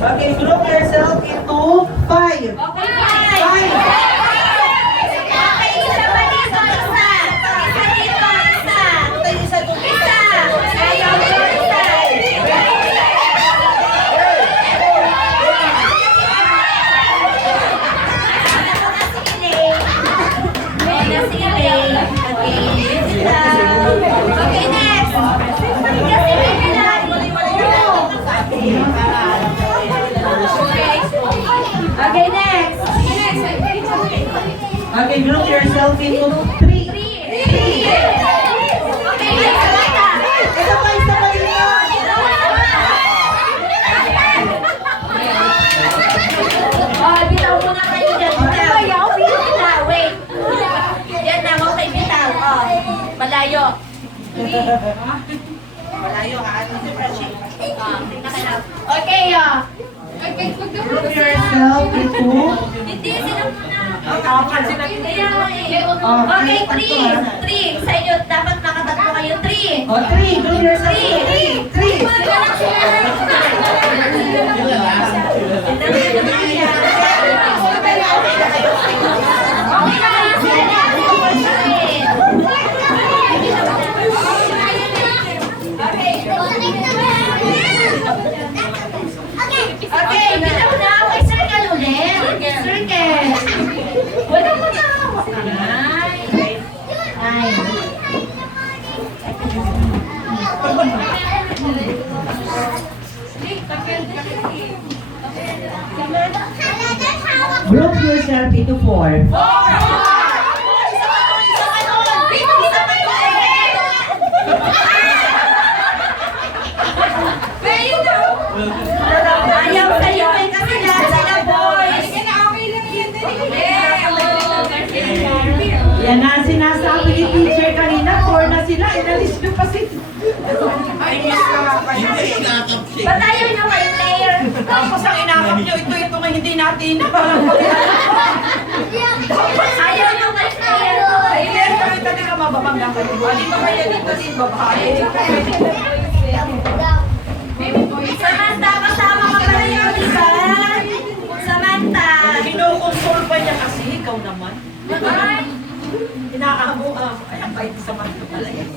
Okay, group yourself into 5. Okay, 5. Okay, isa pa dito, isa. Isa dito, isa. Isa. Ayaw mo, isa. Okay, next. Kasi may kailangan. Okay, next. Okay, group yourself into 3. Okay, next. Bata. Isa pa dito. Oh, bitaw muna kayo dyan. Bitaw. Wait. Yan na, huwag kayo bitaw. Oh, malayo. Malayo ha. Okay, oh. Group yourself into... Hindi, sila muna. Oh, Okay, tatlo, 3. 3. Sa inyo, dapat makatatlo kayo. 3. Oh, 3. Group yourself into 3. 3. Sila lang sila. Okay na kayo sila. Okay, bitaw na. Okay, circle ulit. Circle. Wala mo na. Nine. Group yourself into 4. Ayaw sa'yo eh, kasi lahat sila boys. Yan na sinasabi ni teacher kanina, 4 na sila, inalis nyo pa si... Ba't ayaw nyo kay player? Tapos ang inakap nyo, ito nga hindi natin. Ayaw nyo kay player. Ayun, pero ito ka mababangga kayo. Di ba kaya dito din babae? Samantha, kasama ka pala yun, di ba? Samantha. Kinukonsol pa niya kasi, ikaw naman. Inaamo, ay, ang bait sa mga pala yan.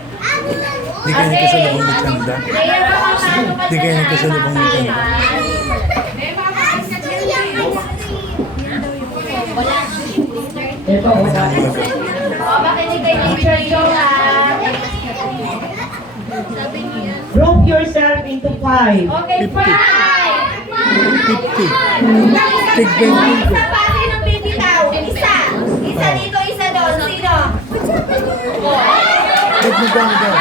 Di kayo nagkasalubong ni Chanda. Player ka pa, paano ba Di kayo sila? nagkasalubong ni Chanda. Ito, O, makinig kay Teacher Johan. group yourself into 5. Okay, 5. 50. Tig 20 ko. Isa pa, sinong bibitaw? Isa. Isa dito, isa doon. Sino? Tig mo daw daw.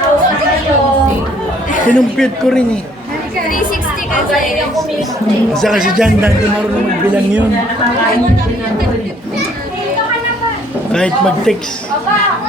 Awag kayo. Sinumpit ko rin eh. 360 kasi. Yung community. Saka si Chanda, hindi marunong magbilang yun. Nakakain din ako. Kahit mag-text. Aba,